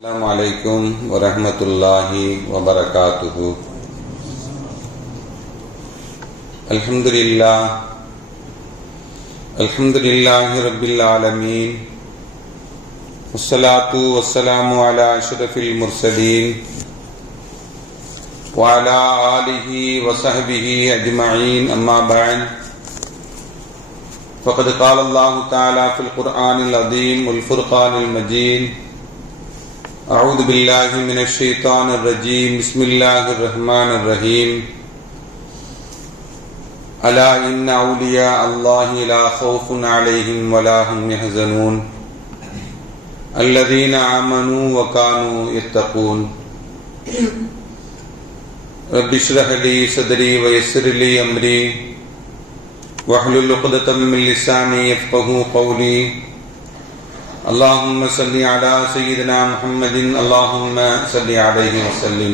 Assalamualaikum warahmatullahi wabarakatuh. Alhamdulillahi rabbil alamin. Wassalatu wassalamu ala ashrafil mursalin wa ala alihi wa sahbihi ajma'in, amma ba'd. Faqad qala Allah ta'ala fil Qur'anil azim wal furqanil majid. أعوذ بالله من الشيطان الرجيم بسم الله الرحمن الرحيم ألا إن أولياء الله لا خوف عليهم ولا هم يحزنون الذين آمنوا وكانوا يتقون رب اشرح لي صدري ويسر لي أمري واحلل عقدة من لساني يفقهوا قولي اللهم صل على سيدنا محمد اللهم صل عليه وسلم.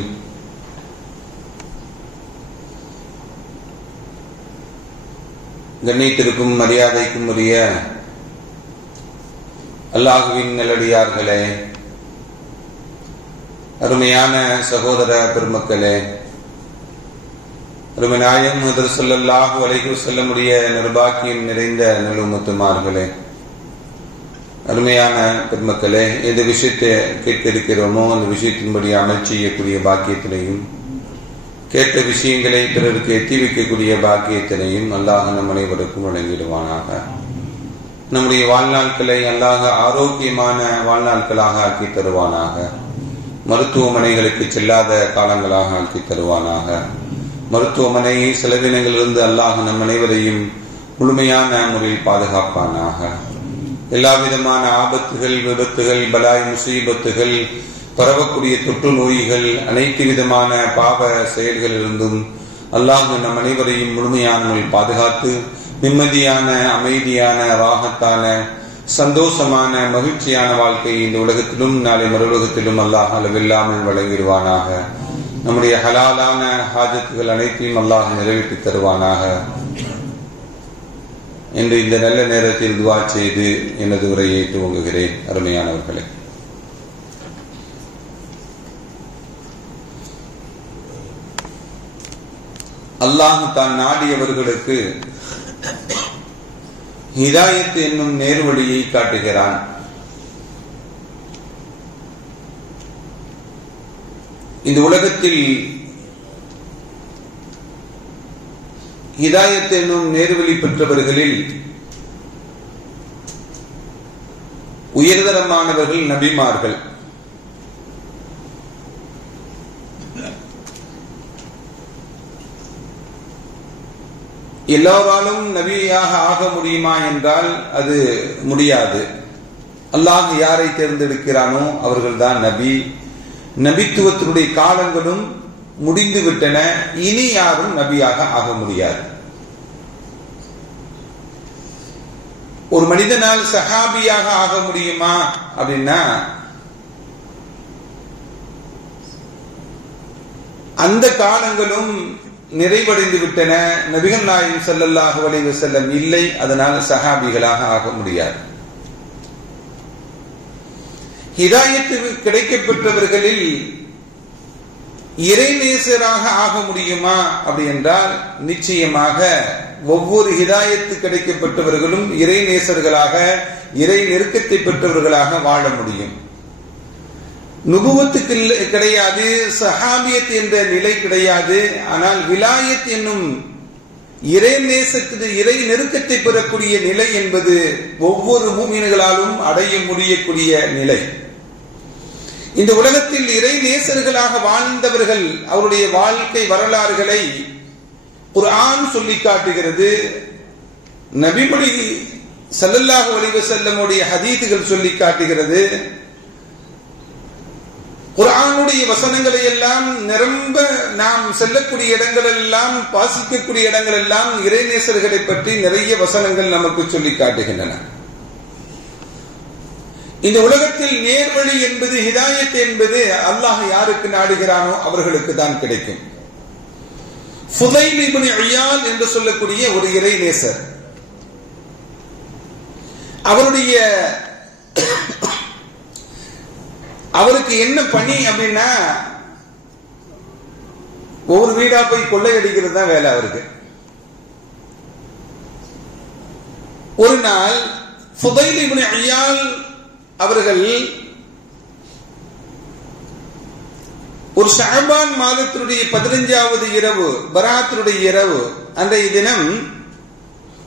கண்ணியத்திற்கும் மரியாதைக்கும் உரிய அல்லாஹ்வின் நல்லடியார்களே, அருமையான சகோதர பெருமக்களே, அருமை நாயகம் முஹம்மது ஸல்லல்லாஹு அலைஹி வஸல்லம் உடைய நிர்பாக்கியம் நிறைந்த நல்லும்மத்துமார்களே, அருமையான பெருமக்களே, எந்த விஷயத்தை கேட்க இருக்கிறோமோ அந்த விஷயத்தின்படி அமல் செய்யக்கூடிய பாக்கியத்தினையும், கேட்ட விஷயங்களை பிறருக்கு எத்தி வைக்கக்கூடிய பாக்கியத்தினையும் அல்லாஹ் நம் அனைவருக்கும் வழங்கிடுவானாக. நம்முடைய வாழ்நாட்களை அல்லாஹ் ஆரோக்கியமான வாழ்நாட்களாக ஆக்கி தருவானாக. மருத்துவமனைகளுக்கு செல்லாத காலங்களாக ஆக்கி தருவானாக. மருத்துவமனை செலவினங்களிலிருந்து அல்லாஹ் நம் அனைவரையும் முழுமையான முறையில் பாதுகாப்பானாக. எல்லா விதமான ஆபத்துகள், விபத்துகள், பலாய், முசீபத்துகள், பரவக்கூடிய தொற்று நோய்கள், அனைத்து விதமான பாவ செயல்களிலிருந்தும் அல்லாஹ் நம் அனைவரையும் முழுமையான முறையில் பாதுகாத்து நிம்மதியான, அமைதியான, ராகத்தான, சந்தோஷமான, மகிழ்ச்சியான வாழ்க்கை இந்த உலகத்திலும் நாளை மறுஉலகத்திலும் அல்லாஹ் அளவில்லாமல் வழங்கிடுவானாக. நம்முடைய ஹலாலான ஹாஜத்துகள் அனைத்தையும் அல்லாஹ் நிறைவேற்றி தருவானாக என்று இந்த நல்ல நேரத்தில் துவா செய்து எனது உரையை துவங்குகிறேன். அருமையானவர்களே, அல்லாஹ் தான் நாடியவர்களுக்கு ஹிதாயத் என்னும் நேர்வழியை காட்டுகிறான். இந்த உலகத்தில் ஹிதாயத் என்னும் நேர்வழி பெற்றவர்களில் உயர்தரமானவர்கள் நபிமார்கள். எல்லோராலும் நபியாக ஆக முடியுமா என்றால் அது முடியாது. அல்லாஹ் யாரை தேர்ந்தெடுக்கிறானோ அவர்கள்தான் நபி. நபித்துவத்தினுடைய காலங்களும் முடிந்து விட்டன. இனி யாரும் நபியாக ஆக முடியாது. ஒரு மனிதனால் சஹாபியாக ஆக முடியுமா அப்படின்னா அந்த காலங்களும் நிறைவடைந்து விட்டன. நபிகள் நாயகம் ஸல்லல்லாஹு அலைஹி வஸல்லம் இல்லை, அதனால் சஹாபிகளாக ஆக முடியாது. ஹிதாயத்து கிடைக்கப்பெற்றவர்களில் இறைநேசராக ஆக முடியுமா அப்படி என்றால் நிச்சயமாக ஒவ்வொரு ஹிதாயத்து கிடைக்கப்பட்டவர்களும் இறைநேசர்களாக, இறை நெருக்கத்தை பெற்றவர்களாக வாழ முடியும். நுபுவத்துக்கு கிடையாது, சஹாபியத் என்ற நிலை கிடையாது. ஆனால் விலாயத் என்னும் இறைநேசத்துக்கு, இறை நெருக்கத்தை பெறக்கூடிய நிலை என்பது ஒவ்வொரு மூமின்களாலும் அடைய முடியக்கூடிய நிலை. இந்த உலகத்தில் இறை நேசர்களாக வாழ்ந்தவர்கள் அவருடைய வாழ்க்கை வரலாறுகளை குர்ஆன் சொல்லி காட்டுகிறது. நபிமொழி ஸல்லல்லாஹு அலைஹி வஸல்லம் உடைய ஹதீதுகள் சொல்லி காட்டுகிறது. குர்ஆனுடைய வசனங்களை எல்லாம் நிரம்ப நாம் செல்லக்கூடிய இடங்கள் எல்லாம், வாசிக்கக்கூடிய இடங்கள் எல்லாம் இறைநேசர்களை பற்றி நிறைய வசனங்கள் நமக்கு சொல்லி காட்டுகின்றன. இந்த உலகத்தில் நேர்வழி என்பது, ஹிதாயத் என்பது அல்லாஹ் யாருக்கு நாடுகிறானோ அவர்களுக்கு தான் கிடைக்கும். ஃபுதைல் இப்னு இயால் என்று சொல்லக்கூடிய ஒரு இறைநேசர், அவருடைய அவருக்கு என்ன பணி அப்படின்னா ஒவ்வொரு வீடா போய் கொள்ளையடிக்கிறது தான் வேலை அவருக்கு. ஒரு நாள் ஃபுதைல் இப்னு இயால் அவர்கள் ஒரு ஷஅபான் மாதத்தினுடைய 15வது இரவு, பராத்தினுடைய இரவு, அன்றைய தினம்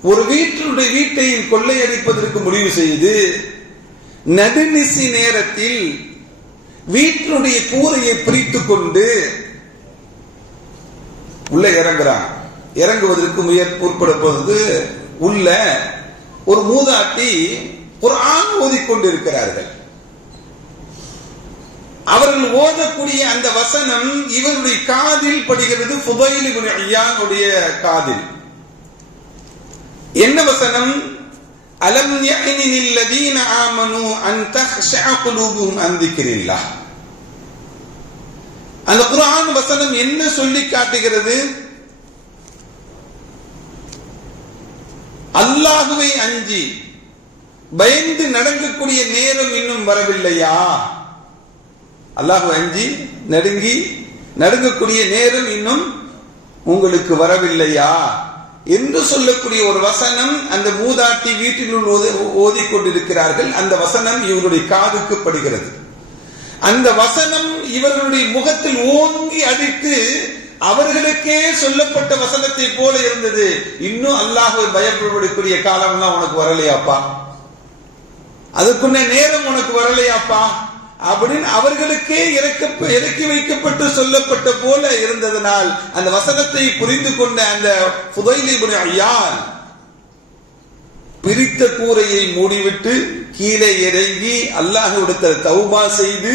ஒரு வீட்டை கொள்ளையடிப்பதற்கு முடிவு செய்து நடுநிசி நேரத்தில் வீட்டினுடைய கூரையை பிரித்துக் கொண்டு உள்ள இறங்குறான். இறங்குவதற்கு முற்படுவது உள்ள ஒரு மூதாட்டி குர்ஆன் ஓதிக்கொண்டிருக்கிறார்கள். அவர்கள் ஓதக்கூடிய அந்த வசனம் இவருடைய காதில் படுகிறது. ஃபுதைல் இப்னு இயானுடைய காதில் என்ன வசனம்? அலம் யஅனில் லதீன ஆமனு அன் தக்ஷஅ குலூபுஹும் அன் திக்ரில்லாஹ். அந்த குர்ஆன் வசனம் என்ன சொல்லி காட்டுகிறது? அல்லாஹ்வை அஞ்சி பயந்து நடக்கக்கூடிய நேரம் இன்னும் வரவில்லையா? அல்லாஹ்வை அஞ்சி நடுங்கி நடக்கக்கூடிய நேரம் இன்னும் உங்களுக்கு வரவில்லையா என்று சொல்லக்கூடிய ஒரு வசனம் அந்த மூதாட்டி வீட்டினுள் ஓதிக்கொண்டிருக்கிறார்கள். அந்த வசனம் இவருடைய காதுக்கு படுகிறது. அந்த வசனம் இவர்களுடைய முகத்தில் ஓங்கி அடித்து அவர்களுக்கே சொல்லப்பட்ட வசனத்தை போல இருந்தது. இன்னும் அல்லாஹ்வை பயப்படக்கூடிய காலம்லாம் உனக்கு வரலையாப்பா, அதுக்குள்ள நேரம் உனக்கு வரலையாப்பா அப்படின்னு அவர்களுக்கே இறக்கி வைக்கப்பட்டு சொல்லப்பட்ட போல இருந்ததனால் அந்த வசனத்தை புரிந்து கொண்ட அந்த ஃபுதைல் இப்னு இயால் பிரித்த கூரையை மூடிவிட்டு கீழே இறங்கி அல்லாஹ்விடத்தில் தௌபா செய்து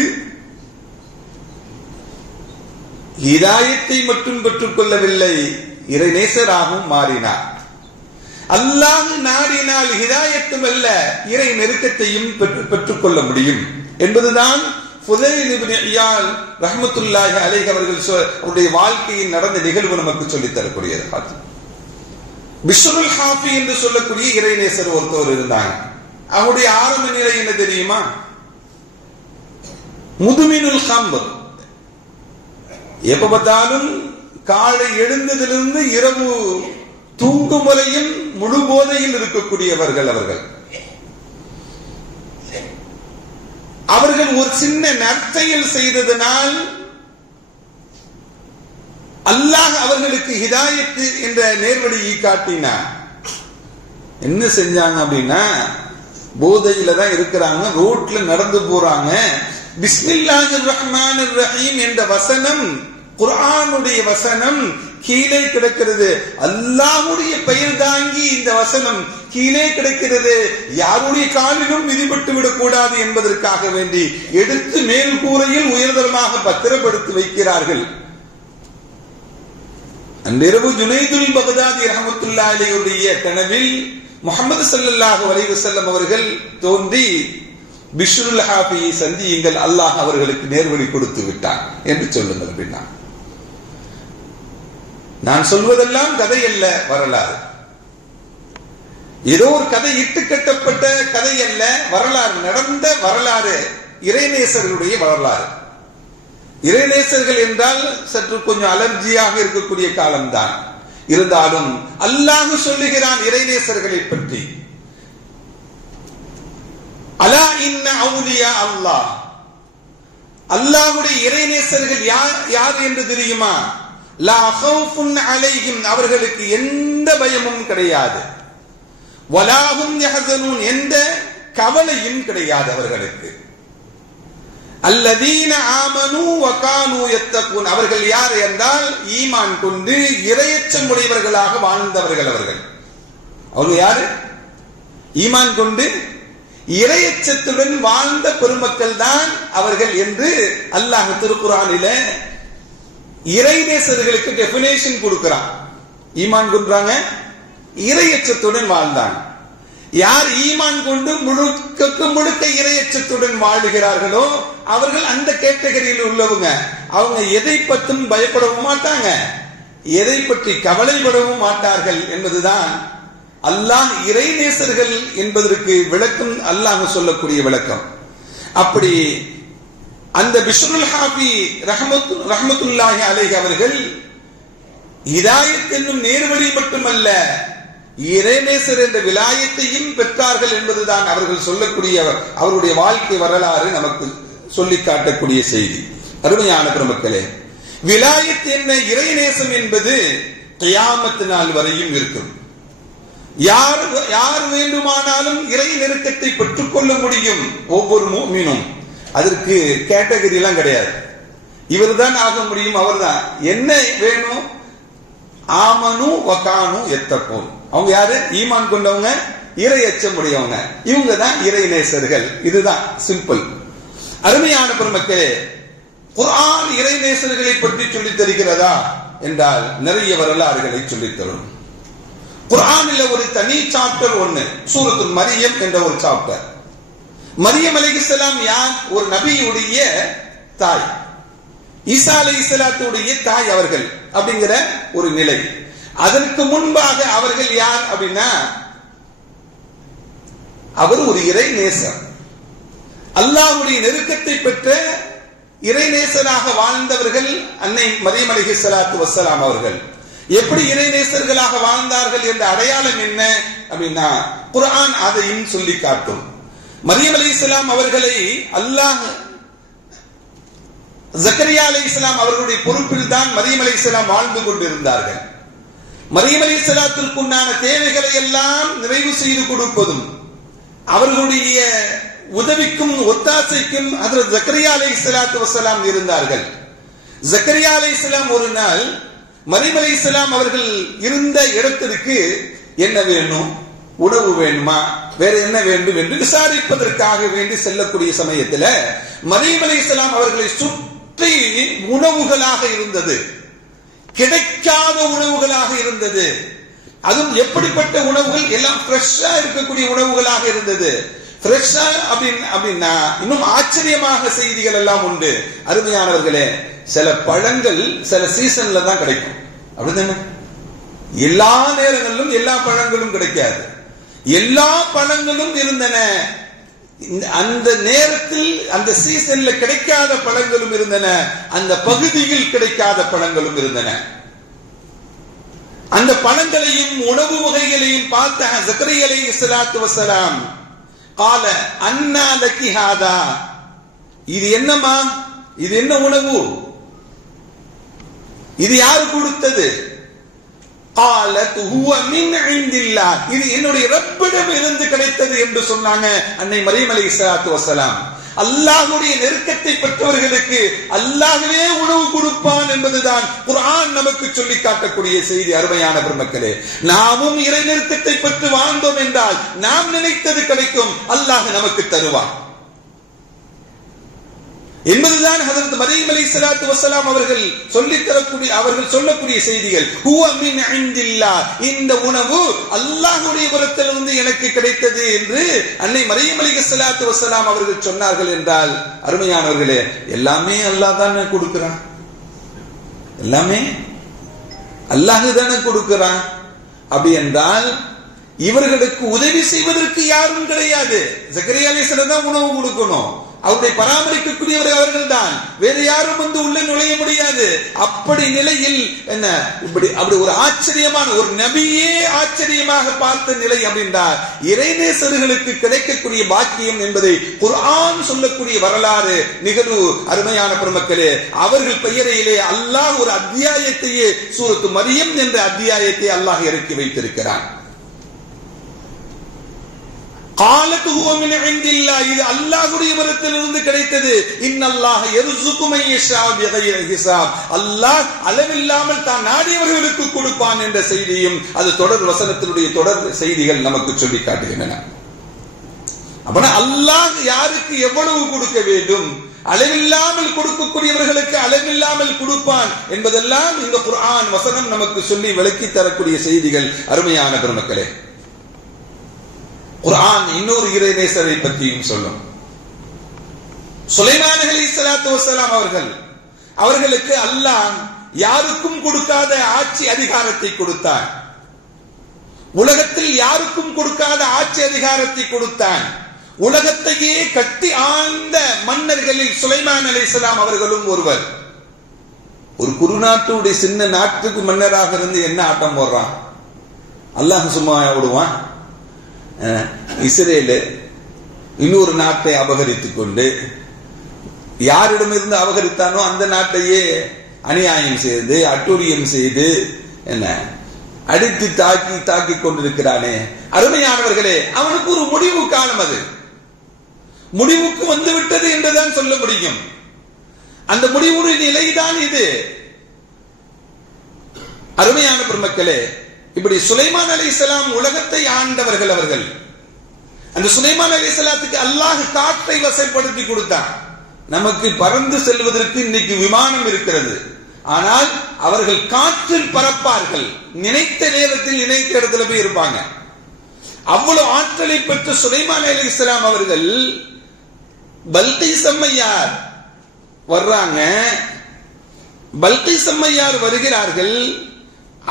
ஹிதாயத்தை மட்டும் பெற்றுக் கொள்ளவில்லை, இறைநேசராகவும் மாறினார். அல்லாஹ் நாடினால் ஹிதாயத்தும் அல்ல, இறை நெருக்கத்தையும் பெற்றுக் கொள்ள முடியும் என்பதுதான் ஃபுதைல் இப்னு இயால் ரஹ்மத்துல்லாஹி அலைஹி அவர்களுடைய வாழ்க்கையில் நடந்த நிகழ்வு நமக்கு சொல்லித் தரக்கூடியது. பிஷ்ருல் ஹாஃபி என்று சொல்லக்கூடிய இறைநேசர் ஒருத்தவர் இருந்தாங்க. அவருடைய ஆரம்ப நிலை என்ன தெரியுமா? முதுமினுல் ஹம்ர். எப்ப பார்த்தாலும் காலை எழுந்ததிலிருந்து இரவு தூங்கும் வரையும் முழு போதையில் இருக்கக்கூடியவர்கள் அவர்கள் ஒரு சின்ன நற்செயல் செய்ததனால் அல்லாஹ் அவர்களுக்கு ஹிதாயத்து என்ற நேர்வழியை காட்டினார். என்ன செஞ்சாங்க அப்படின்னா, போதையில தான் இருக்கிறாங்க, ரோட்ல நடந்து போறாங்க. பிஸ்மில்லாஹிர் ரஹ்மானிர் ரஹீம் என்ற வசனம், குர்ஆனுடைய வசனம் கீழே கிடக்கிறது. அல்லாஹ்வுடைய பெயர் தாங்கி இந்த வசனம் கீழே கிடக்கிறது. யாருடைய காலிலும் மிதிபட்டு விடக்கூடாது என்பதற்காக வேண்டி எடுத்து மேல் கூரையில் உயர்தரமாக பத்திரப்படுத்தி வைக்கிறார்கள். அன்றிரவு ஜுனைதுல் பக்தாதி ரஹ்மத்துல்லாஹி அலைஹியுடைய கனவில் முஹம்மது ஸல்லல்லாஹு அலைஹி வஸல்லம் அவர்கள் தோன்றி பிஷ்ருல் ஹாஃபியை சந்தியுங்கள், அல்லாஹ் அவர்களுக்கு நேர்வழி கொடுத்து விட்டான் என்று சொல்லுங்கள் அப்படின்னா. நான் சொல்வதெல்லாம் கதை அல்ல, வரலாறு. ஏதோ ஒரு கதை இட்டு கட்டப்பட்ட கதை அல்ல, வரலாறு, நடந்த வரலாறு, இறைநேசர்களுடைய வரலாறு. இறைநேசர்கள் என்றால் சற்று கொஞ்சம் அலர்ஜியாக இருக்கக்கூடிய காலம்தான். இருந்தாலும் அல்லாஹ் சொல்லுகிறான் இறைநேசர்களை பற்றி. அலா இன்ன அவுலியா அல்லாஹ், அல்லாஹ்வுடைய இறைநேசர்கள் யார் என்று தெரியுமா? லா ஹவுஃபுன் அலைஹிம், அவர்களுக்கு எந்த பயமும் கிடையாது. வலாஹும் யஹ்ஸனூன், எந்த கவலையும் கிடையாது அவர்களுக்கு. அல்லதீன ஆமனூ வகானூ யத்தகூன், அவர்கள் யார் என்றால் ஈமான் கொண்டு இறையச்சம் உடையவர்களாக வாழ்ந்தவர்கள். அவர்கள் யாரு? ஈமான் கொண்டு இறையச்சத்துடன் வாழ்ந்த பெருமக்கள் தான் அவர்கள் என்று அல்லாஹ் திருக்குர்ஆனில இறைநேசர்களுக்கு டெபினேஷன் கொடுக்கிறான். ஈமான் கொண்டாங்க, இறையச்சத்துடன் வாழ்ந்தாங்க. யார் ஈமான் கொண்டு முழுக்க இறையச்சத்துடன் வாழுகிறார்களோ அவர்கள் அந்த கேட்டகரியில் உள்ளவங்க. அவங்க எதை பற்றும் பயப்படவும் மாட்டாங்க, எதை பற்றி கவலைப்படவும் மாட்டார்கள் என்பதுதான் அல்லாஹ் இறைநேசர்கள் என்பதற்கு விளக்கம், அல்லாஹ் சொல்லக்கூடிய விளக்கம். அப்படி அந்த பிஷ்ருல் ஹாஃபி ரஹ்மத்துல்லாஹி அலைஹி அவர்கள் ஹிதாயத் என்னும் நேர்வழி மட்டுமல்ல இறைநேசர் என்ற விலாயத்தையும் பெற்றார்கள் என்பதுதான் அவர்கள் சொல்லக்கூடிய அவருடைய வாழ்க்கை வரலாறு நமக்கு சொல்லி காட்டக்கூடிய செய்தி. அருமையான பெருமக்களே, விலாயத் என்ன இறைநேசம் என்பது கியாமத் நாள் வரையும் இருக்கும். யார் வேண்டுமானாலும் இறை நெருக்கத்தை பெற்றுக் கொள்ள முடியும். ஒவ்வொரு முஃமினும் அதற்கு கேட்டகரி எல்லாம் கிடையாது. இவர்தான் ஆக முடியும், அவர்தான். என்ன வேணும்? ஆமனு வகானு எத்தகூன். அவங்க யாரு? ஈமான் கொண்டவங்க, இறை அச்சம் உடையவங்க. இவங்க தான் இறை நேசர்கள். இதுதான் சிம்பிள். அருமையான பெருமக்களே, குர்ஆன் இறை நேசர்களை பற்றி சொல்லித் தருகிறதா என்றால் நிறைய வரலாறுகளை சொல்லித் தரும். குர்ஆனில் ஒரு தனி சாப்டர் ஒன்னு, சூரத்துல் மரியம் என்ற ஒரு சாப்டர். மரியம் அலைஹிஸ்ஸலாம் யார்? ஒரு நபியுடைய தாய். ஈசா அலைஹிஸ்ஸலாத்துடைய தாய் அவர்கள் அப்படிங்கிற ஒரு நிலை. அதற்கு முன்பாக அவர்கள் யார் அப்படின்னா, அவர் ஒரு இறை நேசர். அல்லாஹ்வுடைய நெருக்கத்தை பெற்ற இறை நேசராக வாழ்ந்தவர்கள் அன்னை மரியம் அலைஹிஸ்ஸலாத்து வஸ்ஸலாம் அவர்கள். எப்படி இறை நேசர்களாக வாழ்ந்தார்கள் என்ற அடையாளம் என்ன அப்படின்னா, குர்ஆன் அதையும் சொல்லி காட்டும். மரியம் அலைஹிஸ்ஸலாம் அவர்களை அல்லாஹ் ஜக்கரியா அலைஹிஸ்ஸலாம் அவர்களுடைய பொறுப்பில் தான் மரியம் அலைஹிஸ்ஸலாம் வாழ்ந்து கொண்டிருந்தார்கள். மரியம் அலைஹிஸ்ஸலாத்திற்கு உண்டான தேவைகளை எல்லாம் நிறைவு செய்து கொடுப்பதும் அவர்களுடைய உதவிக்கும் ஒத்தாசைக்கும் ஹஜ்ரத் ஜக்கரியா அலைஹிஸ்ஸலாத்து வஸ்ஸலாம் இருந்தார்கள். ஜக்கரியா அலைஹிஸ்ஸலாம் ஒரு நாள் மரியம் அலைஹிஸ்ஸலாம் அவர்கள் இருந்த இடத்திற்கு என்ன வேணும், உணவு வேணுமா, வேற என்ன வேண்டும் என்று விசாரிப்பதற்காக வேண்டி செல்லக்கூடிய சமயத்தில் மரியம் அலைஹிஸ்ஸலாம் அவர்களை சுற்றி உணவுகளாக இருந்தது, கிடைக்காத உணவுகளாக இருந்தது. அதுவும் எப்படிப்பட்ட உணவுகள்? எல்லாம் ஃப்ரெஷ்ஷா இருக்கக்கூடிய உணவுகளாக இருந்தது. ஃப்ரெஷ்ஷா அப்படின்னா இன்னும் ஆச்சரியமாக செய்திகள் எல்லாம் உண்டு. அருமையானவர்களே, சில பழங்கள் சில சீசன்ல தான் கிடைக்கும், அப்படிதானே? எல்லா நேரங்களிலும் எல்லா பழங்களும் கிடைக்காது. எல்லா பழங்களும் இருந்தன, அந்த நேரத்தில் அந்த சீசன்ல கிடைக்காத பழங்களும் இருந்தன, அந்த பகுதியில் கிடைக்காத பழங்களும் இருந்தன. அந்த பழங்களையும் உணவு வகைகளையும் பார்த்த ஜக்கரியா அலைஹிஸ்ஸலாத்து வஸ்ஸலாம் கால அன்னா லக்கி ஹாதா, இது என்னமா, இது என்ன உணவு, இது யார் கொடுத்தது? قالت هو من عند الله, இது என்னுடைய ரப்பிடம் இருந்து கிடைத்தது என்று சொன்னாங்க அன்னை மரியம் அலைஹிஸ்ஸலாத்து வஸ்ஸலாம். அல்லாஹ்வுடைய நெருக்கத்தை பெற்றவர்களுக்கு அல்லாஹ்வே உணவு கொடுப்பான் என்பதுதான் குர்ஆன் நமக்கு சொல்லி காட்டக்கூடிய செய்தி. அருமையான பெருமக்களே, நாமும் இறை நெருக்கத்தை பெற்று வாழ்ந்தோம் என்றால் நாம் நினைத்தது கிடைக்கும், அல்லாஹ் நமக்கு தருவான் என்பதுதான் ஹஜ்ரத் மரியம் அலைஹிஸ்ஸலாத்து வஸ்ஸலாம் அவர்கள் அவர்கள் சொல்லக்கூடிய செய்திகள். ஹுவ மின் இந்தில்லாஹ், இந்த உணவு அல்லாஹ்வுடைய புறத்திலிருந்து எனக்கு கிடைத்தது என்று அன்னை மரியம் அலைஹிஸ்ஸலாத்து வஸ்ஸலாம் அவர்கள் சொன்னார்கள் என்றால், அருமையானவர்களே, எல்லாமே அல்லாஹ் தானே கொடுக்கிறான், எல்லாமே அல்லாஹ் தானே கொடுக்கிறான். அப்படி என்றால் இவர்களுக்கு உதவி செய்வதற்கு யாரும் கிடையாது. ஜக்கரியா அலைஹிஸ்ஸலாம் தான் உணவு கொடுக்கணும், அவரை பராமரிக்கக்கூடியவர்கள் அவர்கள் தான், வேறு யாரும் வந்து உள்ளே நுழைய முடியாது. அப்படி நிலையில் என்ன, அப்படி ஒரு ஆச்சரியமான ஒரு நபியே ஆச்சரியமாக பார்த்த நிலை அப்படின்னா இறைநேசர்களுக்கு கிடைக்கக்கூடிய பாக்கியம் என்பதை குர்ஆன் சொல்லக்கூடிய வரலாறு நிகழ்வு. அருமையான பெருமக்களே, அவர்கள் பெயரிலே அல்லாஹ் ஒரு அத்தியாயத்தையே, சூரத்து மரியம் என்ற அத்தியாயத்தை அல்லாஹ் இறக்கி வைத்திருக்கிறான். قالت هو من عند الله, இது அல்லாஹ்வுடைய புறத்திலிருந்து கிடைத்தது. இன்னல்லாஹ யர்ஸுகு மன் யஷா பிகைரி ஹிசாப், அல்லாஹ் அளவில்லாமல் தான் நாடியவர்களுக்கு கொடுப்பான் என்ற செய்தியும் அது தொடர் வசனத்தினுடைய தொடர் செய்திகள் நமக்கு சொல்லி காட்டுகின்றன. அப்பனா அல்லாஹ் யாருக்கு எவ்வளவு கொடுக்க வேண்டும், அளவில்லாமல் கொடுக்கக்கூடியவர்களுக்கு அளவில்லாமல் கொடுப்பான் என்பதெல்லாம் இந்த குர்ஆன் வசனம் நமக்கு சொல்லி விளக்கி தரக்கூடிய செய்திகள். அருமையான பெருமக்களே, குர்ஆன் இன்னொரு இறைநேசரை பற்றியும் சொல்லும். சுலைமான் அலைஹிஸ்ஸலாத்து வஸ்ஸலாம் அவர்களுக்கு அல்லாஹ் யாருக்கும் கொடுக்காத ஆட்சி அதிகாரத்தை கொடுத்தான். உலகத்தில் யாருக்கும் கொடுக்காத ஆட்சி அதிகாரத்தை கொடுத்தான். உலகத்தையே கட்டி ஆழ்ந்த மன்னர்களில் சுலைமான் அலைஹிஸ்ஸலாம் அவர்களும் ஒருவர். ஒரு குறுநாட்டுடைய சின்ன நாட்டுக்கு மன்னராக இருந்து என்ன ஆட்டம் போடுறான்? அல்லாஹ் சும்மா விடுவான்? இஸ்ரேல் இன்னொரு நாட்டை அபகரித்துக் கொண்டு யாரிடமிருந்து அபகரித்தானோ அந்த நாட்டையே அநியாயம் செய்து அட்டூழியம் செய்து என்ன அடித்து தாக்கி கொண்டிருக்கிறானே. அருமையானவர்களே, அவனுக்கு ஒரு முடிவு காலம், அது முடிவுக்கு வந்துவிட்டது என்றுதான் சொல்ல முடியும். அந்த முடிவுடைய நிலைதான் இது. அருமையான பெருமக்களே, இப்படி சுலைமான் அலைஹிஸ்ஸலாம் உலகத்தை ஆண்டவர்கள். அவர்கள் அந்த சுலைமான் அலைஹிஸ்ஸலாத்துக்கு அல்லாஹ் காற்றை வசப்படுத்தி கொடுத்தான். நமக்கு பறந்து செல்வதற்கு இன்னைக்கு விமானம் இருக்கிறது. ஆனால் அவர்கள் காற்றில் பறப்பார்கள். நினைத்த நேரத்தில் நினைத்த இடத்துல போய் இருப்பாங்க. அவ்வளவு ஆற்றலை பெற்ற சுலைமான் அலைஹிஸ்ஸலாம் அவர்கள் பல்கீஸ் அம்மையார் வர்றாங்க. பல்கீஸ் அம்மையார் வருகிறார்கள்.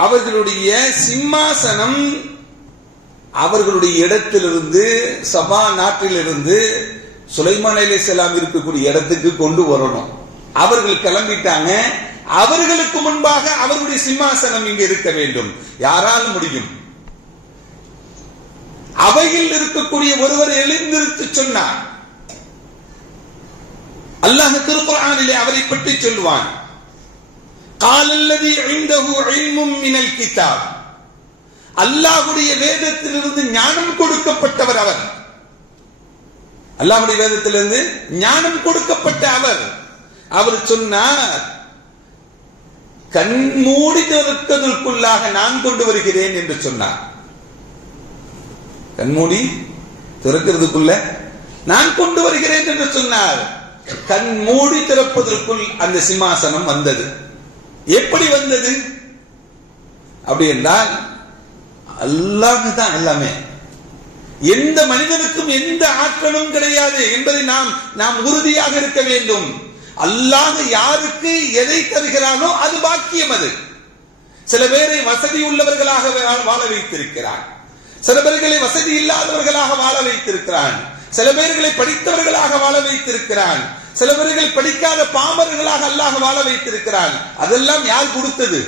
அவர்களுடைய சிம்மாசனம் அவர்களுடைய இடத்திலிருந்து, சபா நாட்டிலிருந்து சுலைமான் அலைஹிஸ்ஸலாம் இருக்கக்கூடிய இடத்துக்கு கொண்டு வரணும். அவர்கள் கிளம்பிட்டாங்க. அவர்களுக்கு முன்பாக அவர்களுடைய சிம்மாசனம் இங்கு இருக்க வேண்டும். யாரால் முடியும்? அவையில் இருக்கக்கூடிய ஒருவர் எழுந்திருத்து சொன்னார். அல்லாஹ் திருக்குர்ஆனிலே அவரை பற்றி சொல்வான். காலல்லதி இன்தஹு இல்மும் மினல் கிதாப். அல்லாஹ்வுடைய வேதத்திலிருந்து ஞானம் கொடுக்கப்பட்டவர் அவர். அல்லாஹ்வுடைய வேதத்திலிருந்து ஞானம் கொடுக்கப்பட்ட அவர் சொன்னார், கண்மூடி திறப்பதற்குள்ளாக நான் கொண்டு வருகிறேன் என்று சொன்னார். கண்மூடி திறக்கிறதுக்குள்ள நான் கொண்டு வருகிறேன் என்று சொன்னார். கண்மூடி திறப்பதற்குள் அந்த சிம்மாசனம் வந்தது. எப்படி வந்தது அப்படி என்றால், அல்லாஹ் தான் எல்லாமே. எந்த மனிதனுக்கும் எந்த ஆற்றலும் கிடையாது என்பதை நாம் உறுதியாக இருக்க வேண்டும். அல்லாஹ் யாருக்கு எதை தருகிறானோ அது பாக்கியம். அது சில பேரை வசதி உள்ளவர்களாக வாழ வைத்திருக்கிறான், சில பேர்களை வசதி இல்லாதவர்களாக வாழ வைத்திருக்கிறான், சில பேர்களை படித்தவர்களாக வாழ வைத்திருக்கிறான், சில பேர்கள் படிக்காத பாமரர்களாக அல்லாஹ் வாழ வைத்திருக்கிறான். அதெல்லாம் யார் கொடுத்தது?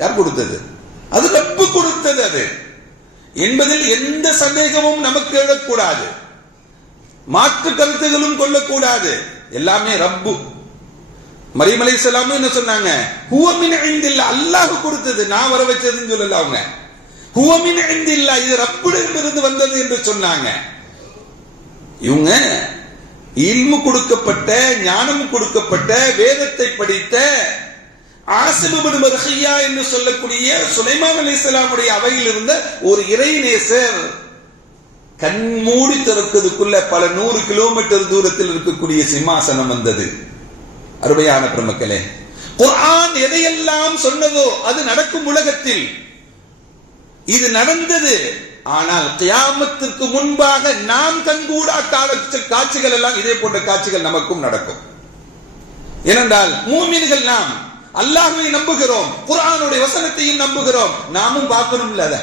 யார் கொடுத்தது? அது ரப்பு கொடுத்தது. அது என்பதில் எந்த சந்தேகமும் நமக்கு எழக்கூடாது, மாற்று கருத்துகளும் கொள்ளக்கூடாது. எல்லாமே ரப்பு. மரியம் அலைஹிஸ்ஸலாம் என்ன சொன்னாங்க? ஹுவ மின் இன்தில்லாஹ், அல்லாஹ் கொடுத்தது, நான் வர வச்சதுன்னு சொல்லல அவங்க. ஹுவ மின் இன்தில்லாஹ், இது ரப்பிடமிருந்து வந்தது என்று சொன்னாங்க. இவங்க இல்மு கொடுக்கப்பட்ட, ஞானம் கொடுக்கப்பட்ட, வேதத்தை படித்த ஆசிம் இப்னு மர்ஹியா என்று சொல்லக்கூடிய சுலைமான் அலைஹிஸ்ஸலாமுடைய அவையில் இருந்த ஒரு இறைநேசர் கண்மூடி திறக்கிறதுக்குள்ள பல 100 கிலோமீட்டர் தூரத்தில் இருக்கக்கூடிய சிம்மாசனம் வந்தது. அருமையான பெருமக்களே, குர்ஆன் எதையெல்லாம் சொன்னதோ அது நடக்கும் உலகத்தில். இது நடந்தது. ஆனால் கியாமத்திற்கு முன்பாக நாம் கண்கூடா காட்சிகள் எல்லாம், இதே போன்ற காட்சிகள் நமக்கும் நடக்கும். ஏனென்றால் மூமின்கள் நாம் அல்லாஹ்வை நம்புகிறோம், குர்ஆனுடைய வசனத்தையும் நம்புகிறோம். நாமும் பார்க்கணும்ல, அதை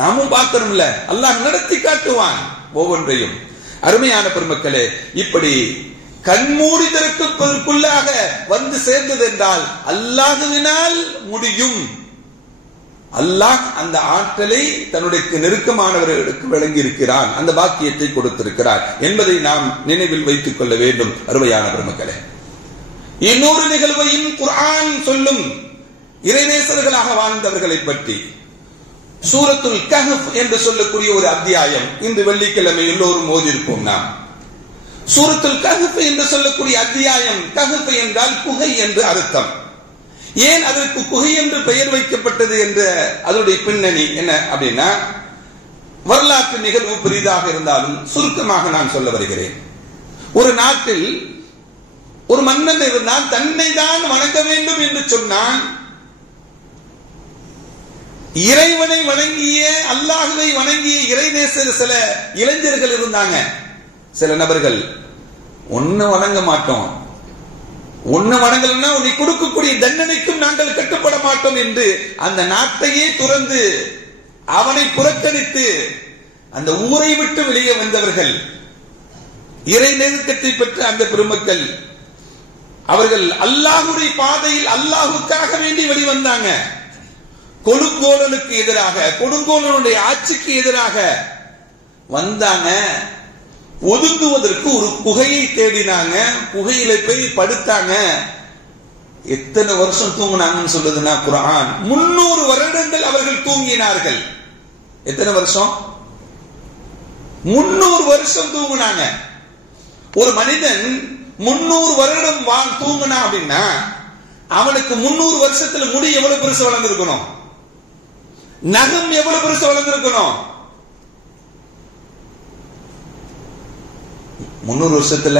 நாமும் பார்க்கணும்ல. அல்லாஹ் நடத்தி காட்டுவான் ஒவ்வொன்றையும். அருமையான பெருமக்களே, இப்படி கண்மூடி திறப்பதற்குள்ளாக வந்து சேர்ந்தது என்றால் அல்லாஹ்வினால் முடியும். அல்லாஹ் அந்த ஆற்றலை தன்னுடைய நெருக்கமானவர்களுக்கு வழங்கி இருக்கிறான், அந்த பாக்கியத்தை கொடுத்திருக்கிறார் என்பதை நாம் நினைவில் வைத்துக் கொள்ள வேண்டும். அருமையான பெருமக்களே, இன்னொரு நிகழ்வையும் குர்ஆன் சொல்லும் இறைநேசர்களாக வாழ்ந்தவர்களை பற்றி. சூரத்துல் கஹஃப் என்று சொல்லக்கூடிய ஒரு அத்தியாயம் இன்று வெள்ளிக்கிழமை எல்லோரும் ஓதியிருப்போம். நாம் சூரத்துல் கஹஃப் என்று சொல்லக்கூடிய அத்தியாயம், கஹஃப் என்றால் குகை என்று அர்த்தம். ஏன் அதற்கு குகை என்று பெயர் வைக்கப்பட்டது என்ற அதனுடைய பின்னணி என்ன அப்படின்னா, வரலாற்று நிகழ்வு பெரிதாக இருந்தாலும் சுருக்கமாக நான் சொல்ல வருகிறேன். ஒரு நாட்டில் ஒரு மன்னன் இருந்தான், தன்னை தான் வணங்க வேண்டும் என்று சொன்னான். இறைவனை வணங்கிய, அல்லாஹ்வை வணங்கிய இறைநேசர் சில இளைஞர்கள் இருந்தாங்க. சில நபர்கள், ஒன்னு வணங்க மாட்டோம், ஒன்னு வணங்கலன்னா உன்னை கொடுக்கக்கூடிய தண்டனைக்கும் நாங்கள் கட்டுப்பட மாட்டோம் என்று அந்த நாட்டையே துறந்து அவனை புறக்கணித்து அந்த ஊரை விட்டு வெளியே வந்தவர்கள், இறை நெருக்கத்தை பெற்ற அந்த பெருமக்கள், அவர்கள் அல்லாஹ்வுடைய பாதையில் அல்லாஹ்வுக்காக வேண்டி வெளிவந்தாங்க. கொடுங்கோலனுக்கு எதிராக, கொடுங்கோலனுடைய ஆட்சிக்கு எதிராக வந்தாங்க. ஒதுங்குவதற்கு ஒரு குகையை தேடினாங்க. குகையில போய் படுத்தாங்க. எத்தனை வருஷம் தூங்கினாங்கன்னு சொல்லுதுன்னா குர்ஆன், 300 வருடங்கள் அவர்கள் தூங்கினார்கள். எத்தனை வருஷம்? 300 வருஷம் தூங்கினாங்க. ஒரு மனிதன் 300 வருடம் தூங்கினா அப்படின்னா அவனுக்கு 300 வருஷத்துல முடி எவ்வளவு பெருசு வளர்ந்திருக்கணும்? நகம் எவ்வளவு பெருசு வளர்ந்திருக்கணும்? 300 வருஷத்துல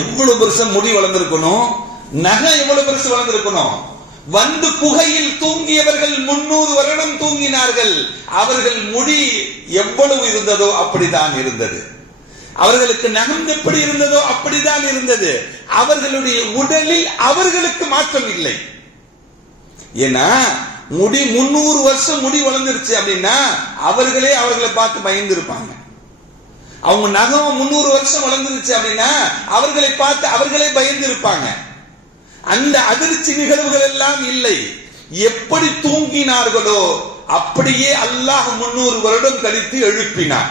எவ்வளவு பெருசு முடி வளர்ந்திருக்கணும்? நகம் எவ்வளவு பெருசு வளர்ந்திருக்கணும்? வந்து குகையில் தூங்கியவர்கள் 300 வருடம் தூங்கினார்கள். அவர்கள் முடி எவ்வளவு இருந்ததோ அப்படித்தான் இருந்தது. அவர்களுக்கு நகம் எப்படி இருந்ததோ அப்படித்தான் இருந்தது. அவர்களுடைய உடலில் அவர்களுக்கு மாற்றம் இல்லை. ஏன்னா முடி 300 வருஷம் முடி வளர்ந்துருச்சு அப்படின்னா அவர்களே அவர்களை பார்த்து பயந்து இருப்பாங்க. அவங்க நகம் 300 வருஷம் வளர்ந்துருச்சு அப்படின்னா அவர்களை பார்த்து அவர்களே பயந்து இருப்பாங்க. அந்த அதிர்ச்சி நிகழ்வுகள் எல்லாம் இல்லை. எப்படி தூங்கினார்களோ அப்படியே அல்லாஹ் 300 வருடம் கழித்து எழுப்பினார்.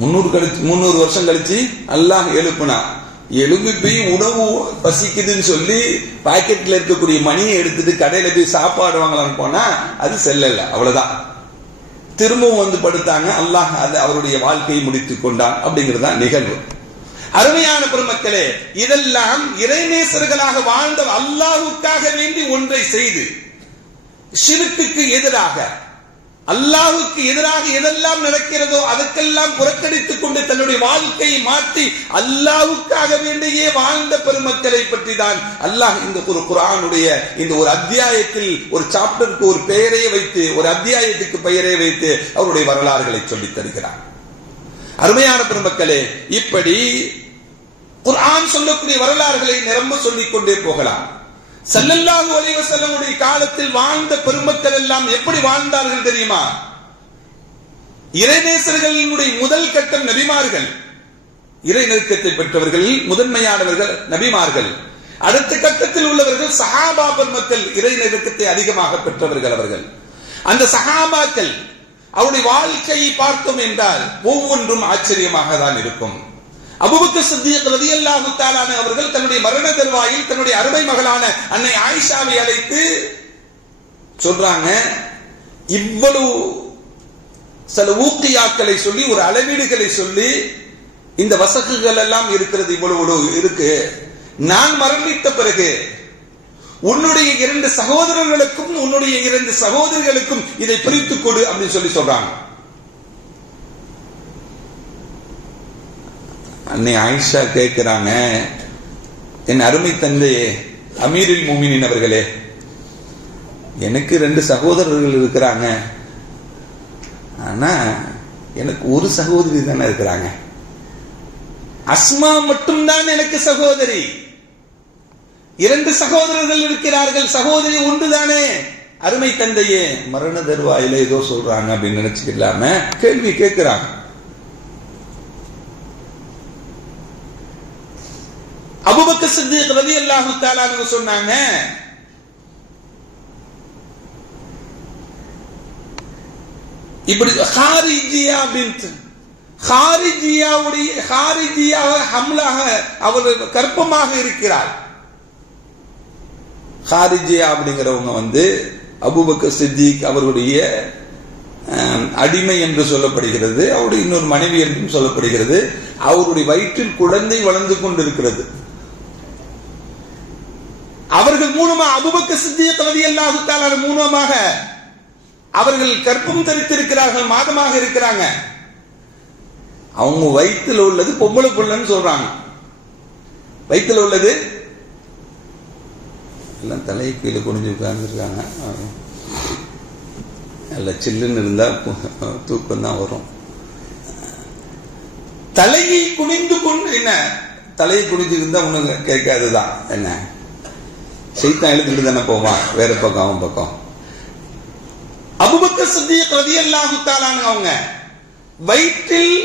300 வருஷம் கழிச்சு அல்லாஹ் எழுப்பினார். எழுப்பி போய் உணவு பசிக்குதுன்னு சொல்லி பாக்கெட்ல இருக்கக்கூடிய மணியை எடுத்துட்டு கடையில போய் சாப்பாடு வாங்கலாம்னு போனா அது செல்லல, அவ்வளவுதான். திரும்பவும் வந்து படுத்தாங்க. அல்லாஹ் அது அவருடைய வாழ்க்கையை முடித்துக் கொண்டான். அப்படிங்கிறதா நிகழ்வு. அருமையான பெருமக்களே, இதெல்லாம் இறைநேசர்களாக வாழ்ந்த அல்லாஹ்வுக்காக வேண்டி ஒன்றை செய்து ஷிர்க்குக்கு எதிராக, அல்லாஹ்வுக்கு எதிராக எதெல்லாம் நடக்கிறதோ அதற்கெல்லாம் புறக்கணித்துக் கொண்டு தன்னுடைய வாழ்க்கையை மாற்றி அல்லாஹ்வுக்காக வேண்டியே வாழ்ந்த பெருமக்களை பற்றி தான் அல்லாஹ் இந்த ஒரு குர்ஆனுடைய இந்த ஒரு அத்தியாயத்தில், ஒரு சாப்டருக்கு ஒரு பெயரே வைத்து, ஒரு அத்தியாயத்துக்கு பெயரே வைத்து அவருடைய வரலாறுகளை சொல்லித் தருகிறார். அருமையான பெருமக்களே, இப்படி குர்ஆன் சொல்லக்கூடிய வரலாறுகளை நிரம்ப சொல்லிக் கொண்டே போகலாம். ஸல்லல்லாஹு அலைஹி வஸல்லம் உடைய காலத்தில் வாழ்ந்த பெருமக்கள் எல்லாம் எப்படி வாழ்ந்தார்கள் தெரியுமா? இறைநேசர்களினுடைய முதல் கட்டம் நபிமார்கள், இறை நெருக்கத்தை பெற்றவர்கள், முதன்மையானவர்கள் நபிமார்கள். அடுத்த கட்டத்தில் உள்ளவர்கள் சஹாபா பெருமக்கள், இறை நெருக்கத்தை அதிகமாக பெற்றவர்கள் அவர்கள். அந்த சஹாபாக்கள் அவருடைய வாழ்க்கையை பார்த்தோம் என்றால் ஒவ்வொன்றும் ஆச்சரியமாக தான் இருக்கும். அபூபக்கர் சித்திக் ரலியல்லாஹு தஆலா அவர்கள் தன்னுடைய மரண தருவாயில் தன்னுடைய அருமை மகளான அன்னை ஆயிஷாவை அழைத்து சொல்றாங்க, இவ்வளவு சில ஊக்கியாக்களை சொல்லி, ஒரு அளவீடுகளை சொல்லி, இந்த வசக்குகள் எல்லாம் இருக்கிறது, இவ்வளவு இருக்கு. நான் மரணித்த பிறகு உன்னுடைய 2 சகோதரர்களுக்கும் உன்னுடைய 2 சகோதரிகளுக்கும் இதை பிரித்துக் கொடு அப்படின்னு சொல்லி சொல்றாங்க. அன்னை ஆயிஷா கேட்கிறாங்க, என் அருமை தந்தையே அமீருல் முஃமினீன் அவர்களே, எனக்கு 2 சகோதரர்கள் இருக்கிறாங்க, ஆனா எனக்கு ஒரு சகோதரி தானே இருக்கிறாங்க. அஸ்மா மட்டும்தான் எனக்கு சகோதரி. 2 சகோதரர்கள் இருக்கிறார்கள், சகோதரி ஒன்றுதானே. அருமை தந்தையே, மரண தருவாயில ஏதோ சொல்றாங்க அப்படின்னு நினைச்சுக்கலாம கேள்வி கேட்கிறாங்க. அபூபக்கர் சித்திக் ரலியல்லாஹு தஆலா சொன்னாங்க, இப்படி ஹாரிஜியா பின்த், ஹாரிஜியா ஹம்லாக அவர் கர்ப்பமாக இருக்கிறார். ஹாரிஜியா அப்படிங்கிறவங்க வந்து அபூபக்கர் சித்திக் அவருடைய அடிமை என்று சொல்லப்படுகிறது. அவருடைய இன்னொரு மனைவி என்றும் சொல்லப்படுகிறது. அவருடைய வயிற்றில் குழந்தை வளர்ந்து கொண்டிருக்கிறது. அவர்கள் மூலமாக அபூபக்கர் சித்திக் ரலியல்லாஹு தஆலா மூலமாக அவர்கள் கர்ப்பம் தரித்திருக்கிறார்கள், மாதமாக இருக்கிறாங்க. அவங்க வயிற்றில் உள்ளது பொம்பளை பிள்ளைன்னு சொல்றாங்க. வயிற்றில் உள்ளது எல்லாம் தலையை கீழே குனிஞ்சு உட்கார்ந்துருக்காங்க. நல்ல சில்லுன்னு இருந்தா தூக்கம் தான் வரும். தலையை குனிந்து கொண்டு, என்ன தலையை குனிஞ்சு இருந்தா ஒண்ணு கேட்காதுதான், என்ன சைத்தான் எழுதிட்டு தானே போவான் வேற பக்கம் அவன் பக்கம். அபூபக்கர் அபூபக்கர் சித்திக் ரலியல்லாஹு தஆலா அவங்க வயிற்றில்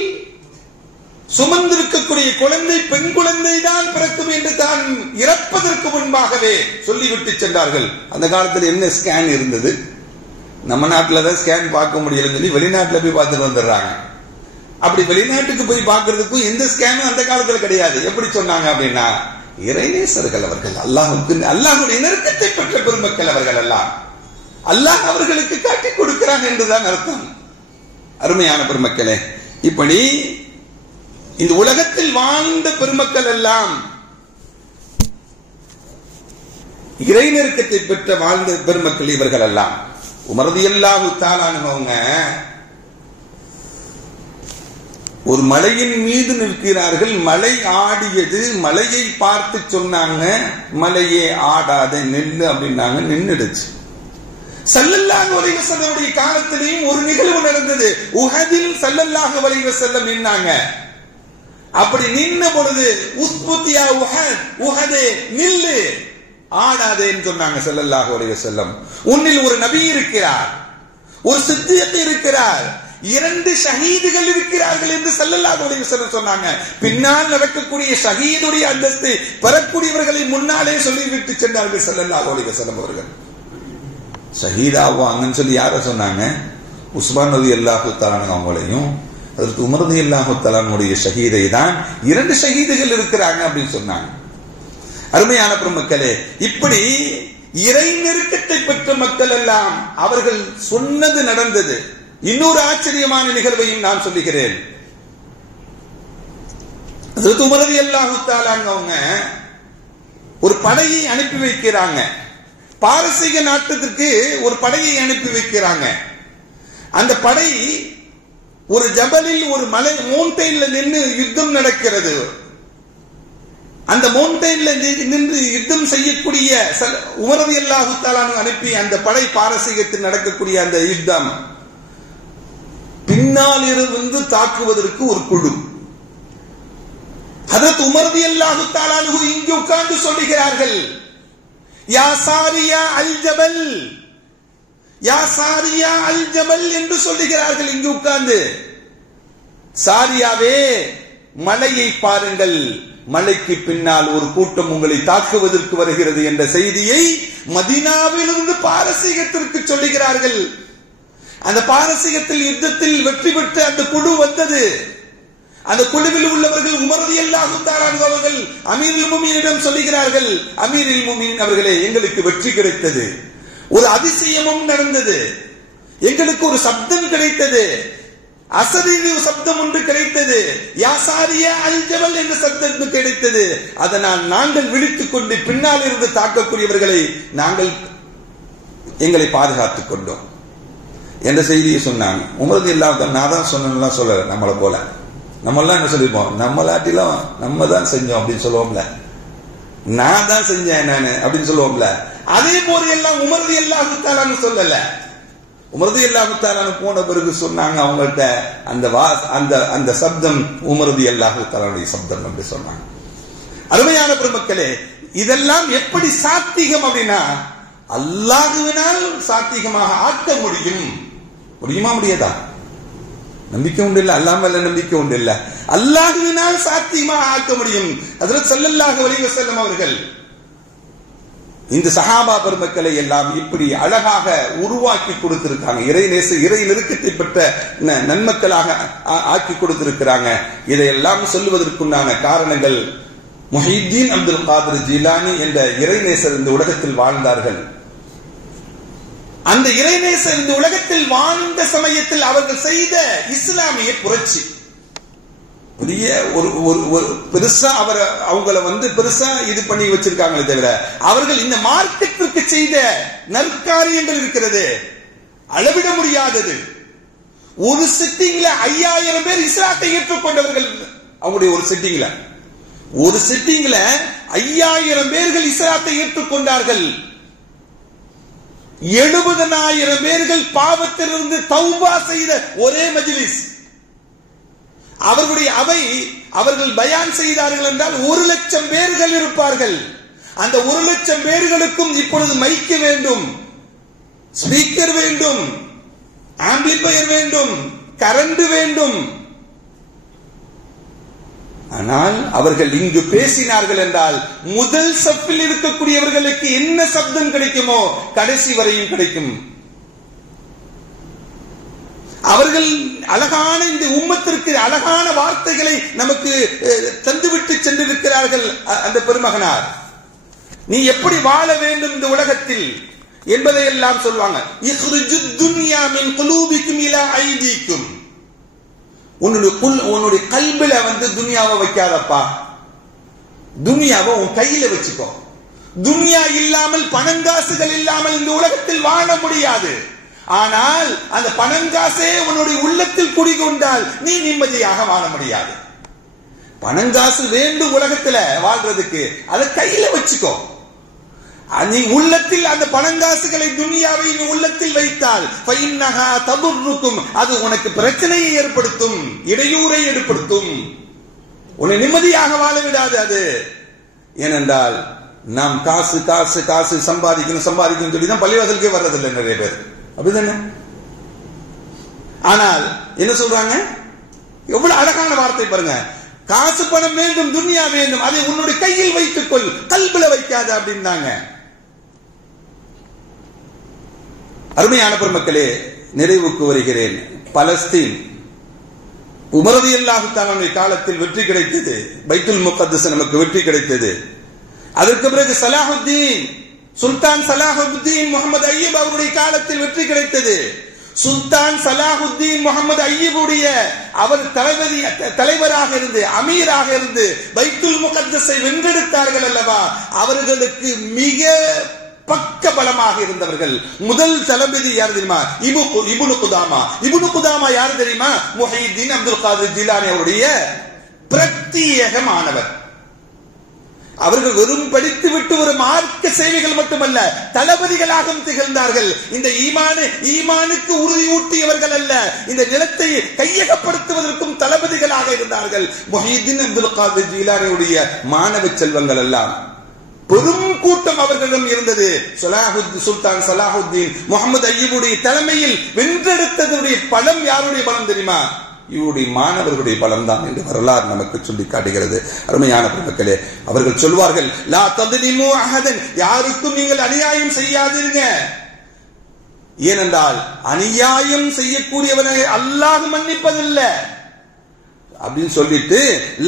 சுமந்திருக்கக்கூடிய குழந்தை பெண் குழந்தை தான் பிறக்கும் என்று தான் இறப்பதற்கு முன்பாகவே சொல்லிவிட்டு சென்றார்கள். அந்த காலத்தில் என்ன ஸ்கேன் இருந்தது? நம்ம நாட்டில் தான் ஸ்கேன் பார்க்க முடியலன்னு சொல்லி வெளிநாட்டில் போய் பார்த்துட்டு வந்துடுறாங்க. அப்படி வெளிநாட்டுக்கு போய் பார்க்கறதுக்கும் எந்த ஸ்கேனும் அந்த காலத்தில் கிடையாது. எப்படி சொன்னாங்க அப்படின்னா, இறைநேசர்கள் அவர்கள், அல்லாஹ்வுடைய நெருக்கத்தை பெற்ற பெருமக்கள் அவர்கள் எல்லாம் அல்லாஹ் அவர்களுக்கு காட்டி கொடுக்கிறான் என்றுதான் அர்த்தம். அருமையான பெருமக்களே, இப்படி இந்த உலகத்தில் வாழ்ந்த பெருமக்கள் எல்லாம் இறை நெருக்கத்தை பெற்ற வாழ்ந்த பெருமக்கள் இவர்கள் எல்லாம். உமர் ரலியல்லாஹு தஆலா அவங்க ஒரு மலையின் மீது நிற்கிறார்கள். மலை ஆடியது. மலையை பார்த்து சொன்னாங்க, மலையே ஆடாத நெல்லு அப்படின்னாங்க. நின்னுடுச்சு. ஸல்லல்லாஹு அலைஹி வஸல்லம் காலத்திலேயும் ஒரு நிகழ்வு நடந்தது. உஹதில் ஸல்லல்லாஹு அலைஹி வஸல்லம் நின்னாங்க. அப்படி நின்ன பொழுது உஸ்புத்தியா உஹத், உஹதே நில்லு, ஆடாதேன்னு சொன்னாங்க ஸல்லல்லாஹு அலைஹி வஸல்லம். உன்னில் ஒரு நபி இருக்கிறார், ஒரு சித்திக் இருக்கிறார், 2 ஷஹீதுகள் இருக்கிறார்கள் என்று ஸல்லல்லாஹு அலைஹி வஸல்லம் சொன்னாங்க. பின்னால் நடக்கக்கூடிய ஷஹீதுடைய அந்தஸ்து பெறக்கூடியவர்களை முன்னாலே சொல்லிவிட்டு சென்றார்கள் ஸல்லல்லாஹு அலைஹி வஸல்லம் அவர்கள். ஷஹீதாவாங்கன்னு சொல்லி யார சொன்னாங்க? உஸ்மான் ரலியல்லாஹு தஆலா அவங்களையும் அதற்கு உமர் ரலியல்லாஹு தஆலாவுடைய ஷஹீதை தான் 2 ஷஹீதுகள் இருக்கிறாங்க அப்படின்னு சொன்னாங்க. அருமையான பெருமக்களே, இப்படி இறை நெருக்கத்தை பெற்ற மக்கள் எல்லாம் அவர்கள் சொன்னது நடந்தது. இன்னொரு ஆச்சரியமான நிகழ்வையும் நான் சொல்லுகிறேன். அதற்கு உமர் ரலியல்லாஹு தஆலா அவங்க ஒரு படையை அனுப்பி வைக்கிறாங்க. பாரசீக நாட்டுக்கு ஒரு படையை அனுப்பி வைக்கிறாங்க. அந்த படை ஒரு ஜபலில், ஒரு மலை மவுண்டைன்ல நின்று யுத்தம் நடக்கிறது. அந்த மவுண்டைன்ல நின்று யுத்தம் செய்யக்கூடிய உமர் ரலியல்லாஹு தஆலா அனுப்பி அந்த படை பாரசீகத்தில் நடக்கக்கூடிய அந்த யுத்தம், பின்னால் இருந்து தாக்குவதற்கு ஒரு குழு. ஹஜ்ரத் உமர் ரலியல்லாஹு தஆலா இங்கு உட்கார்ந்து சொல்லுகிறார்கள், யா சாரியா அல் ஜபல், யா சாரியா அல் ஜபல் என்று சொல்லுகிறார்கள். இங்கு உட்கார்ந்து, சாரியாவே மலையை பாருங்கள், மலைக்கு பின்னால் ஒரு கூட்டம் உங்களை தாக்குவதற்கு வருகிறது என்ற செய்தியை மதீனாவிலிருந்து பாரசீகத்திற்கு சொல்லுகிறார்கள். அந்த பாரசீகத்தில் யுத்தத்தில் வெற்றி பெற்று அந்த குழு வந்தது. அந்த குழுவில் உள்ளவர்கள் உமர் ரலியல்லாஹு தஆலா அவர்கள் அமீருல் முஃமினீனிடம் சொல்லுகிறார்கள், அமீருல் முஃமினீன் அவர்களே, எங்களுக்கு வெற்றி கிடைத்தது, ஒரு அதிசயமும் நடந்தது, எங்களுக்கு ஒரு சப்தம் கிடைத்தது, அசரீரி சப்தம் ஒன்று கிடைத்தது, யா சாரியா அல் ஜபல் என்ற சப்தம் கிடைத்தது. அதனால் நாங்கள் விழித்துக் கொண்டு பின்னால் இருந்து தாக்கக்கூடியவர்களை நாங்கள் எங்களை பாதுகாத்துக் கொண்டோம் என்ற செய்தியை சொன்னாங்க. உமர் ரலியல்லாஹு தஆலா நான் தான் சொன்னேன்லாம் சொல்லல. நம்மளை போல நம்மளாம் என்ன சொல்லிப்போம், நம்மளாட்டிலும் நம்ம தான் செஞ்சோம் அப்படின்னு சொல்லுவோம்ல, நான் தான் செஞ்சேன் நானு அப்படின்னு சொல்லுவோம்ல. அதே போல எல்லாம் உமர் ரலியல்லாஹு தஆலா சொல்லல. உமர் ரலியல்லாஹு தஆலா போன பிறகு சொன்னாங்க அவங்கள்ட்ட, அந்த சப்தம் உமர் ரலியல்லாஹு தஆலாவுடைய சப்தம் என்று சொன்னாங்க. அருமையான பெருமக்களே, இதெல்லாம் எப்படி சாத்தியம் அப்படின்னா, அல்லாஹ்வினால் சாத்தியமாக ஆக்க முடியும். முடியுமா? முடியாதா? நம்பிக்கை உண்டு இல்ல, அல்லாஹ் மேல நம்பிக்கை உண்டு இல்ல, அல்லாஹ்வினால் சாத்தியமாக ஆக்க முடியும். ஹஜ்ரத் ஸல்லல்லாஹு அலைஹி வஸல்லம் அவர்கள் இந்த சஹாபா பெருமக்களை எல்லாம் இப்படி அழகாக உருவாக்கி கொடுத்திருக்காங்க. இறை நெருக்கத்தை பெற்ற நன்மக்களாக ஆக்கி கொடுத்திருக்கிறாங்க. இதையெல்லாம் சொல்லுவதற்குண்டான காரணங்கள், முஹித்தீன் அப்துல் காதிர் ஜீலானி என்ற இறைநேசர் இந்த உலகத்தில் வாழ்ந்தார்கள். அந்த இறைநேசர் இந்த உலகத்தில் வாழ்ந்த சமயத்தில் அவர்கள் செய்த இஸ்லாமிய புரட்சி பெரிய ஒரு பெருசா அவங்கள பெருசா இது பண்ணி வச்சிருக்காங்களே தவிர, அவர்கள் இந்த மார்க்கத்திற்கு செய்த நற்காரியங்கள் இருக்கிறது அளவிட முடியாதது. ஒரு சிட்டிங்ல 5000 பேர் இஸ்லாத்தை ஏற்றுக்கொண்டவர்கள். அவங்களுடைய ஒரு சிட்டிங்ல 5000 பேர்கள் இஸ்லாத்தை ஏற்றுக்கொண்டார்கள். 70,000 பேர்கள் பாவத்திலிருந்து தௌபா செய்த ஒரே மஜ்லிஸ். அவர்களுடைய அவை, அவர்கள் பயான் செய்தார்கள் என்றால் 1,00,000 பேர்கள் இருப்பார்கள். அந்த 1,00,000 பேர்களுக்கும் இப்பொழுது மைக்கு வேண்டும், ஸ்பீக்கர் வேண்டும், ஆம்பிளிஃபயர் வேண்டும், கரண்ட் வேண்டும். ஆனால் அவர்கள் இங்கு பேசினார்கள் என்றால் முதல் சப்பில் இருக்கக்கூடியவர்களுக்கு என்ன சப்தம் கிடைக்குமோ கடைசி வரையும் கிடைக்கும். அவர்கள் அழகான இந்த உம்மத்திற்கு அழகான வார்த்தைகளை நமக்கு தந்துவிட்டு சென்றிருக்கிறார்கள். அந்த பெருமகனார் நீ எப்படி வாழ வேண்டும் இந்த உலகத்தில் என்பதை எல்லாம் சொல்வாங்க. இக்ரிஜுத் துன்யா மின் குலூபிக்கும் இலா ஐதீக்கும். உன்னுடைய கல்வில துன்யாவை வைக்காதப்பா, துன்யாவை உன் கையில வச்சுக்கோ. துன்யா இல்லாமல் பணங்காசுகள் இல்லாமல் இந்த உலகத்தில் வாழ முடியாது. ஆனால் அந்த பணங்காசே உன்னுடைய உள்ளத்தில் குடிகொண்டால் நீ நிம்மதியாக வாழ முடியாது. பணங்காசு வேண்டும் உலகத்துல வாழ்றதுக்கு, அதை கையில வச்சுக்கோ. நீ உள்ளத்தில் அந்த பணங்காசுகளை துன்யாவை நீ உள்ளத்தில் வைத்தால் அது உனக்கு பிரச்சனையை ஏற்படுத்தும், இடையூறை ஏற்படுத்தும், உன்னை நிம்மதியாக வாழ விடாது. அது ஏனென்றால் நாம் காசு காசு காசு சம்பாதிக்கணும் சம்பாதிக்கணும் சொல்லிதான் பள்ளிவாசலுக்கே வர்றதில்லை நிறைய பேர், அப்படிதானே? ஆனால் என்ன சொல்றாங்க? எவ்வளவு அழகான வார்த்தை பாருங்க. காசு பணம் வேண்டும், துன்யா வேண்டும், அதை உன்னுடைய கையில் வைத்துக் கொள், கல்வில வைக்காத அப்படின்னாங்க. அருமையான பெருமக்களே, நிறைவுக்கு வருகிறேன். பலஸ்தீன் உமர் ரலியல்லாஹு தஆலா காலத்தில் வெற்றி கிடைத்தது. பைத்துல் முகத்தஸ் நமக்கு வெற்றி கிடைத்தது. அதற்கு பிறகு சுல்தான் சலாஹுத்தீன் முகமது அய்யூப் அவருடைய காலத்தில் வெற்றி கிடைத்தது. சுல்தான் சலாஹுத்தீன் முகமது அய்யூபுடைய அவர் தலைவராக இருந்து அமீராக இருந்து பைத்துல் முகத்தஸை வென்றெடுத்தார்கள் அல்லவா? அவர்களுக்கு மிக பக்க பலமாக இருந்தவர்கள் முதல் தளபதி யார் தெரியுமா? இப்னு குதாமா. இப்னு குதாமா யார் தெரியுமா? முஹைதீன் அப்துல் காதிர் ஜிலானி அவருடைய பிரத்யேக மாணவர். அவர்கள் வெறும் படித்து விட்டு ஒரு மார்க்க சேவைகள் மட்டுமல்ல, தளபதிகளாகவும் திகழ்ந்தார்கள். இந்த ஈமானுக்கு உறுதியூட்டியவர்கள் அல்ல, இந்த நிலத்தை கையகப்படுத்துவதற்கும் தளபதிகளாக இருந்தார்கள். முஹைதீன் அப்துல் காதிர் ஜிலானியுடைய மாணவ செல்வங்கள் எல்லாம் பெரும் கூட்டம் அவர்களிடம் இருந்தது. சுல்தான் சலாஹுத்தீன் முகமது அய்யூபுடைய தலைமையில் வென்றெடுத்ததுடைய பலம் யாருடைய பலம் தெரியுமா? இவருடைய மாணவர்களுடைய பலம் தான் என்று வரலாறு நமக்கு சொல்லி காட்டுகிறது. அருமையான பெருமக்களே, அவர்கள் சொல்வார்கள், லா தத்லிமு அஹதன், யாருக்கும் நீங்கள் அநியாயம் செய்யாதீங்க. ஏனென்றால் அநியாயம் செய்யக்கூடியவனை அல்லாஹ் மன்னிப்பதில்லை அப்படின்னு சொல்லிட்டு,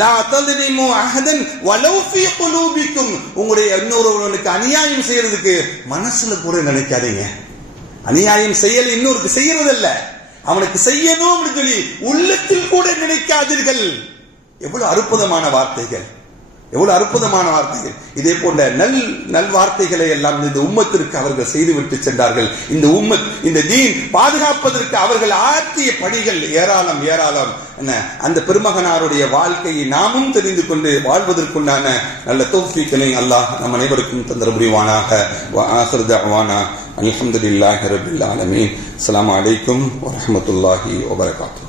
லா தத்லிமு அஹதன் வலவ் ஃபீ குலூபிக்கும், உங்களுடைய இன்னொருவனுக்கு அநியாயம் செய்யறதுக்கு மனசுல கூட நினைக்காதீங்க. அநியாயம் செய்யல இன்னொருக்கு செய்யறதில்ல, அவனுக்கு செய்யணும் அப்படின்னு சொல்லி உள்ளத்தில் கூட நினைக்காதீர்கள். எவ்வளவு அற்புதமான வார்த்தைகள், எவ்வளவு அற்புதமான வார்த்தைகள். இதே போன்ற நல் வார்த்தைகளை எல்லாம் இந்த உம்மத்திற்கு அவர்கள் செய்துவிட்டு சென்றார்கள். இந்த உம்மத், இந்த தீன் பாதுகாப்பதற்கு அவர்கள் ஆற்றிய பணிகள் ஏராளம் ஏராளம். அந்த பெருமகனாருடைய வாழ்க்கையை நாமும் தெரிந்து கொண்டு வாழ்வதற்குண்டான நல்ல தௌஃபீக்கினை அல்லாஹ் நம் அனைவருக்கும் தந்தர புரிவானாக. வஆகிரு தஅவானா அல்ஹம்துலில்லாஹி ரப்பில் ஆலமீன். அஸ்ஸலாமு அலைக்கும் வரஹ்மத்துல்லாஹி வபரகாத்துஹு.